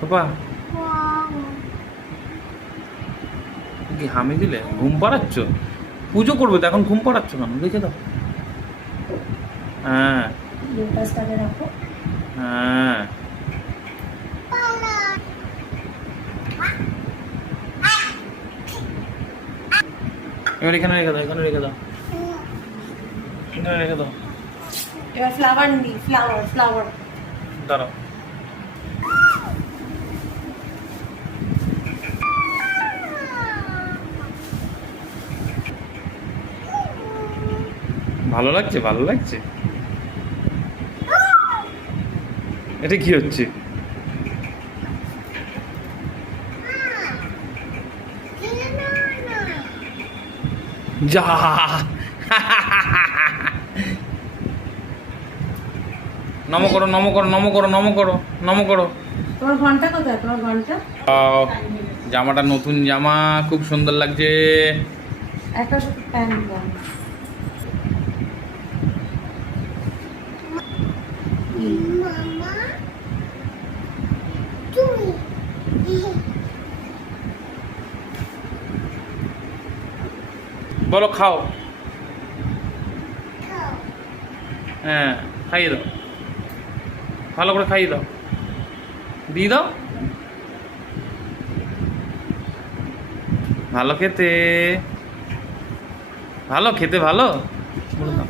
বাবা কি হামি দিলে? ঘুম পাড়াচ্ছ? পুজো করবে তো, এখন ঘুম পাড়াচ্ছ কেন? দেখে দাও। হ্যাঁ লোটাসটাকে রাখো। হ্যাঁ এবার এখানে রেখে দাও, এখানে রেখে দাও, এখানে রেখে দাও। এবার ফ্লাওয়ার নিবি, ফ্লাওয়ার ফ্লাওয়ার। দাঁড়াও। ভালো লাগছে, ভালো লাগছে। এটা কি হচ্ছে? যা নম করো, নম করো, নম করো, নম করো, নম করো। তোমার ঘন্টা কোথায়? তোমার ঘন্টা? জামাটা নতুন জামা, খুব সুন্দর লাগছে। একটা শুধু প্যান্ট দাও। বলো খাও। হ্যাঁ খাইয়ে দাও, ভালো করে খাইয়ে দাও, দিয়ে দাও। ভালো খেতে, ভালো খেতে, ভালো বলে দাও।